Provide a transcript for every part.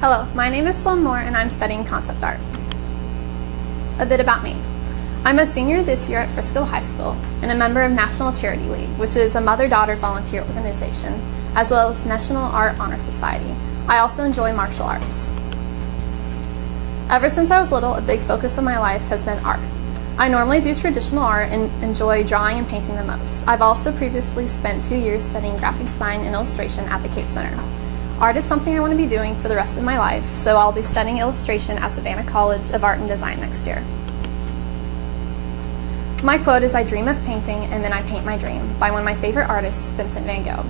Hello, my name is Sloane Moore and I'm studying concept art. A bit about me. I'm a senior this year at Frisco High School and a member of National Charity League, which is a mother-daughter volunteer organization, as well as National Art Honor Society. I also enjoy martial arts. Ever since I was little, a big focus of my life has been art. I normally do traditional art and enjoy drawing and painting the most. I've also previously spent 2 years studying graphic design and illustration at the Cates Center. Art is something I want to be doing for the rest of my life, so I'll be studying illustration at Savannah College of Art and Design next year. My quote is, "I dream of painting and then I paint my dream," by one of my favorite artists, Vincent van Gogh.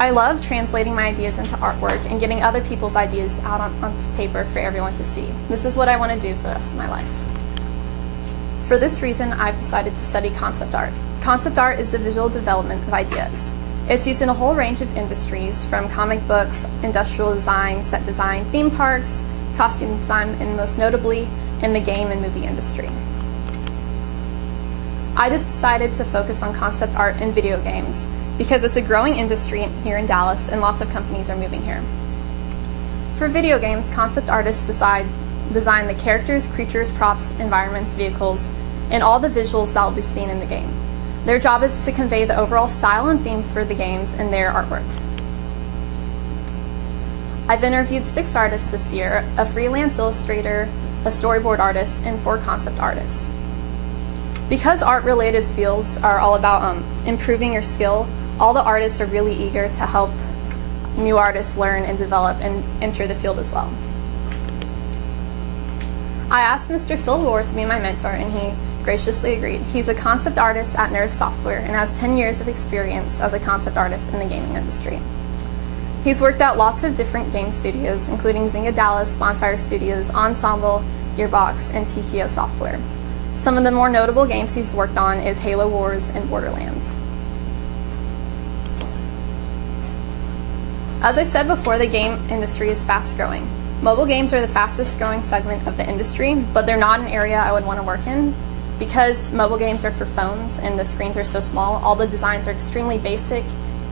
I love translating my ideas into artwork and getting other people's ideas out on paper for everyone to see. This is what I want to do for the rest of my life. For this reason, I've decided to study concept art. Concept art is the visual development of ideas. It's used in a whole range of industries, from comic books, industrial design, set design, theme parks, costume design, and most notably in the game and movie industry. I decided to focus on concept art in video games because it's a growing industry here in Dallas and lots of companies are moving here. For video games, concept artists design the characters, creatures, props, environments, vehicles, and all the visuals that will be seen in the game. Their job is to convey the overall style and theme for the games in their artwork. I've interviewed 6 artists this year, a freelance illustrator, a storyboard artist, and 4 concept artists. Because art-related fields are all about improving your skill, all the artists are really eager to help new artists learn and develop and enter the field as well. I asked Mr. Phil Ward to be my mentor, and he graciously agreed. He's a concept artist at Nerve Software and has 10 years of experience as a concept artist in the gaming industry. He's worked at lots of different game studios, including Zynga Dallas, Bonfire Studios, Ensemble, Gearbox, and TKO Software. Some of the more notable games he's worked on is Halo Wars and Borderlands. As I said before, the game industry is fast growing. Mobile games are the fastest growing segment of the industry, but they're not an area I would want to work in. Because mobile games are for phones and the screens are so small, all the designs are extremely basic,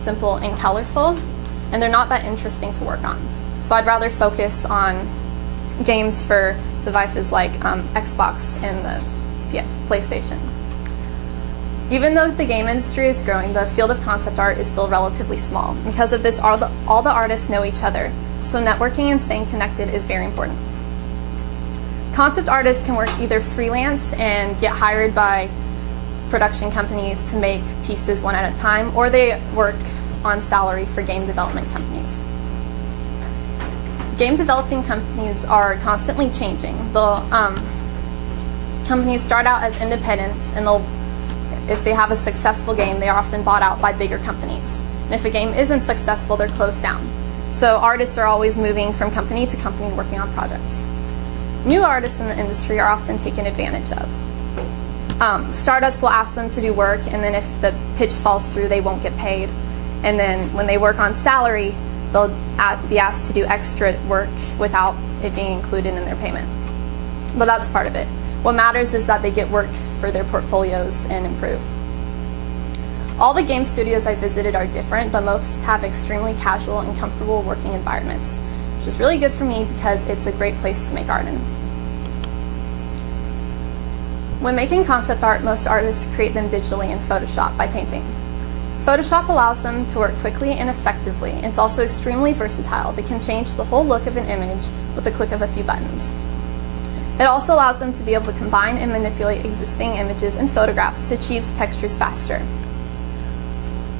simple, and colorful, and they're not that interesting to work on. So I'd rather focus on games for devices like Xbox and the PlayStation. Even though the game industry is growing, the field of concept art is still relatively small. Because of this, all the artists know each other, so networking and staying connected is very important. Concept artists can work either freelance and get hired by production companies to make pieces one at a time, or they work on salary for game development companies. Game developing companies are constantly changing. Companies start out as independent, and if they have a successful game, they are often bought out by bigger companies. And if a game isn't successful, they're closed down. So artists are always moving from company to company working on projects. New artists in the industry are often taken advantage of. Startups will ask them to do work, and then if the pitch falls through, they won't get paid. And then when they work on salary, they'll be asked to do extra work without it being included in their payment. But that's part of it. What matters is that they get work for their portfolios and improve. All the game studios I visited are different, but most have extremely casual and comfortable working environments, which is really good for me because it's a great place to make art in. When making concept art, most artists create them digitally in Photoshop by painting. Photoshop allows them to work quickly and effectively. It's also extremely versatile. They can change the whole look of an image with the click of a few buttons. It also allows them to be able to combine and manipulate existing images and photographs to achieve textures faster.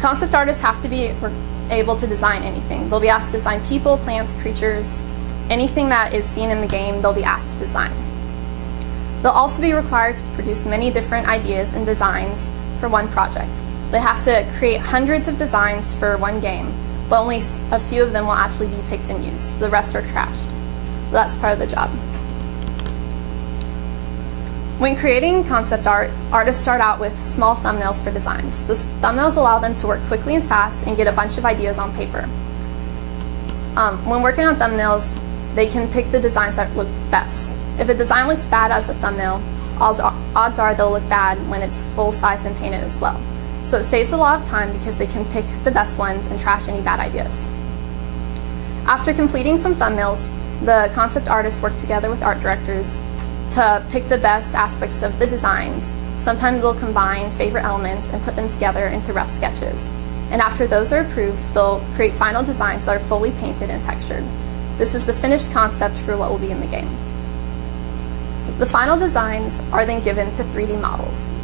Concept artists have to be able to design anything. They'll be asked to design people, plants, creatures, anything that is seen in the game, they'll be asked to design. They'll also be required to produce many different ideas and designs for one project. They have to create hundreds of designs for one game, but only a few of them will actually be picked and used. The rest are trashed. That's part of the job. When creating concept art, artists start out with small thumbnails for designs. The thumbnails allow them to work quickly and fast and get a bunch of ideas on paper. When working on thumbnails, they can pick the designs that look best. If a design looks bad as a thumbnail, odds are they'll look bad when it's full size and painted as well. So it saves a lot of time because they can pick the best ones and trash any bad ideas. After completing some thumbnails, the concept artists work together with art directors to pick the best aspects of the designs. Sometimes they'll combine favorite elements and put them together into rough sketches. And after those are approved, they'll create final designs that are fully painted and textured. This is the finished concept for what will be in the game. The final designs are then given to 3D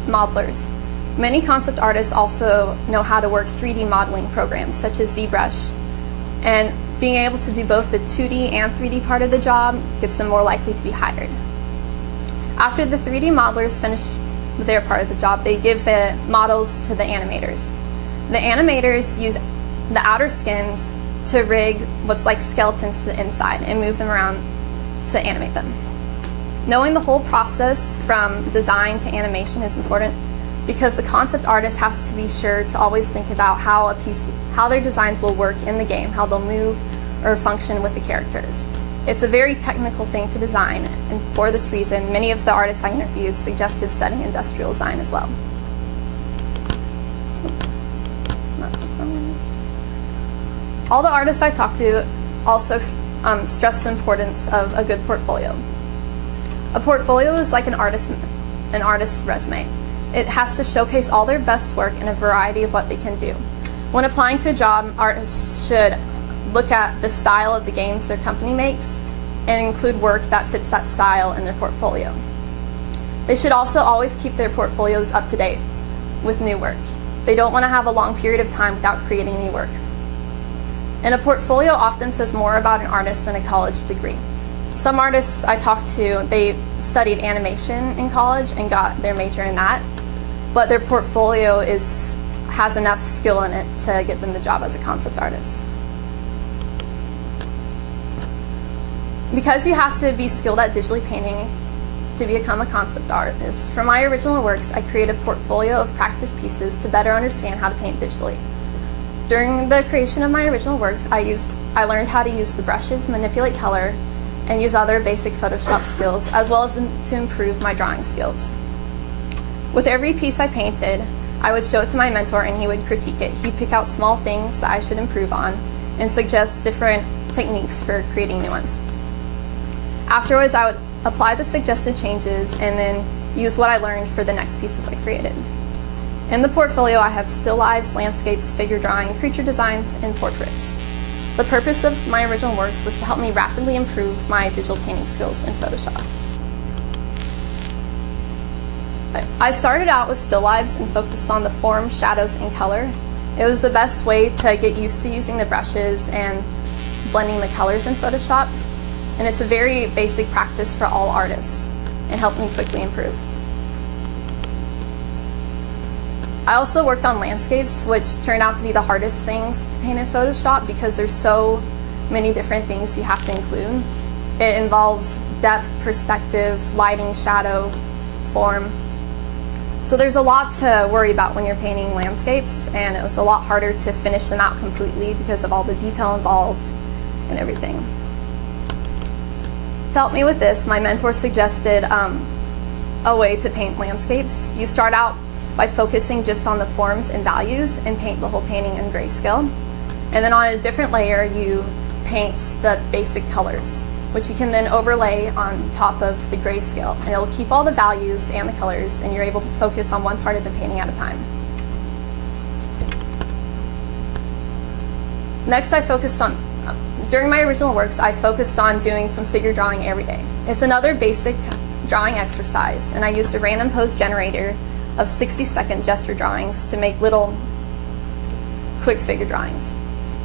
modelers. Many concept artists also know how to work 3D modeling programs such as ZBrush, and being able to do both the 2D and 3D part of the job gets them more likely to be hired. After the 3D modelers finish their part of the job, they give the models to the animators. The animators use the outer skins to rig what's like skeletons to the inside and move them around to animate them. Knowing the whole process from design to animation is important because the concept artist has to be sure to always think about how their designs will work in the game, how they'll move or function with the characters. It's a very technical thing to design, and for this reason, many of the artists I interviewed suggested studying industrial design as well. All the artists I talked to also stress the importance of a good portfolio. A portfolio is like an artist's resume. It has to showcase all their best work in a variety of what they can do. When applying to a job, artists should look at the style of the games their company makes and include work that fits that style in their portfolio. They should also always keep their portfolios up to date with new work. They don't want to have a long period of time without creating new work. And a portfolio often says more about an artist than a college degree. Some artists I talked to, they studied animation in college and got their major in that, but their portfolio has enough skill in it to get them the job as a concept artist. Because you have to be skilled at digitally painting to become a concept artist, for my original works, I created a portfolio of practice pieces to better understand how to paint digitally. During the creation of my original works, I learned how to use the brushes, manipulate color, and use other basic Photoshop skills, as well as to improve my drawing skills. With every piece I painted, I would show it to my mentor and he would critique it. He'd pick out small things that I should improve on and suggest different techniques for creating new ones. Afterwards, I would apply the suggested changes and then use what I learned for the next pieces I created. In the portfolio, I have still lifes, landscapes, figure drawing, creature designs, and portraits. The purpose of my original works was to help me rapidly improve my digital painting skills in Photoshop. I started out with still lifes and focused on the form, shadows, and color. It was the best way to get used to using the brushes and blending the colors in Photoshop. And it's a very basic practice for all artists and helped me quickly improve. I also worked on landscapes, which turned out to be the hardest things to paint in Photoshop because there's so many different things you have to include. It involves depth, perspective, lighting, shadow, form. So there's a lot to worry about when you're painting landscapes, and it was a lot harder to finish them out completely because of all the detail involved and everything. To help me with this, my mentor suggested a way to paint landscapes. You start out by focusing just on the forms and values and paint the whole painting in grayscale. And then on a different layer, you paint the basic colors, which you can then overlay on top of the grayscale. And it'll keep all the values and the colors, and you're able to focus on one part of the painting at a time. Next, during my original works, I focused on doing some figure drawing every day. It's another basic drawing exercise, and I used a random pose generator of 60-second gesture drawings to make little quick figure drawings.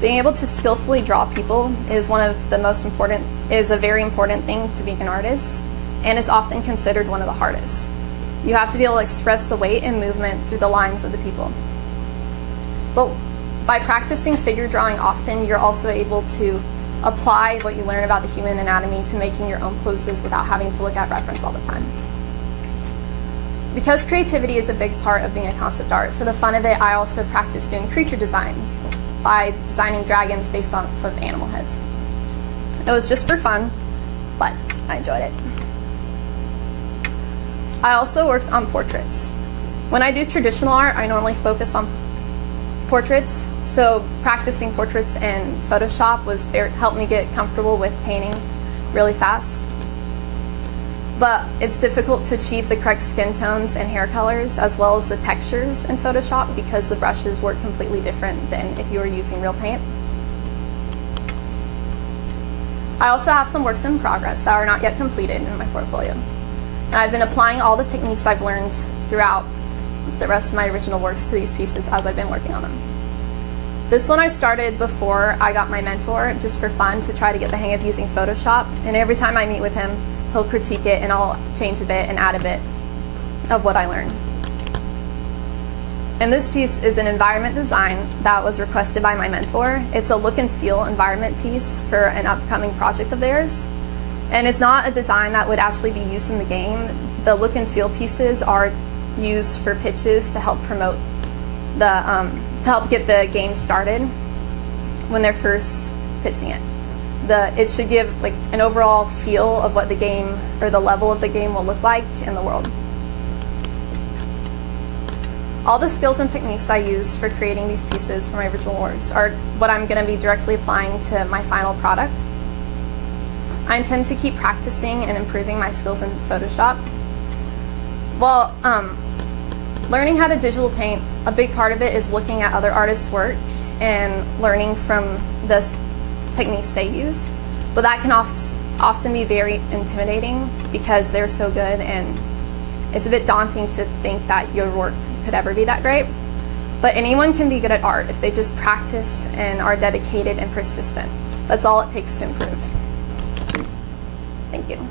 Being able to skillfully draw people is a very important thing to being an artist, and it's often considered one of the hardest. You have to be able to express the weight and movement through the lines of the people. But by practicing figure drawing often, you're also able to apply what you learn about the human anatomy to making your own poses without having to look at reference all the time. Because creativity is a big part of being a concept art, for the fun of it, I also practice doing creature designs by designing dragons based off of animal heads. It was just for fun, but I enjoyed it. I also worked on portraits. When I do traditional art, I normally focus on portraits. So practicing portraits in Photoshop helped me get comfortable with painting really fast. But it's difficult to achieve the correct skin tones and hair colors as well as the textures in Photoshop because the brushes work completely different than if you were using real paint. I also have some works in progress that are not yet completed in my portfolio. And I've been applying all the techniques I've learned throughout the rest of my original works to these pieces as I've been working on them. This one I started before I got my mentor, just for fun, to try to get the hang of using Photoshop. And every time I meet with him, he'll critique it and I'll change a bit and add a bit of what I learned. And this piece is an environment design that was requested by my mentor. It's a look and feel environment piece for an upcoming project of theirs. And it's not a design that would actually be used in the game. The look and feel pieces are used for pitches to help promote to help get the game started when they're first pitching it. It should give like an overall feel of what the game or the level of the game will look like in the world. All the skills and techniques I used for creating these pieces for my original works are what I'm going to be directly applying to my final product. I intend to keep practicing and improving my skills in Photoshop. Well, learning how to digital paint, a big part of it is looking at other artists' work and learning from the techniques they use. But that can often be very intimidating because they're so good, and it's a bit daunting to think that your work could ever be that great. But anyone can be good at art if they just practice and are dedicated and persistent. That's all it takes to improve. Thank you.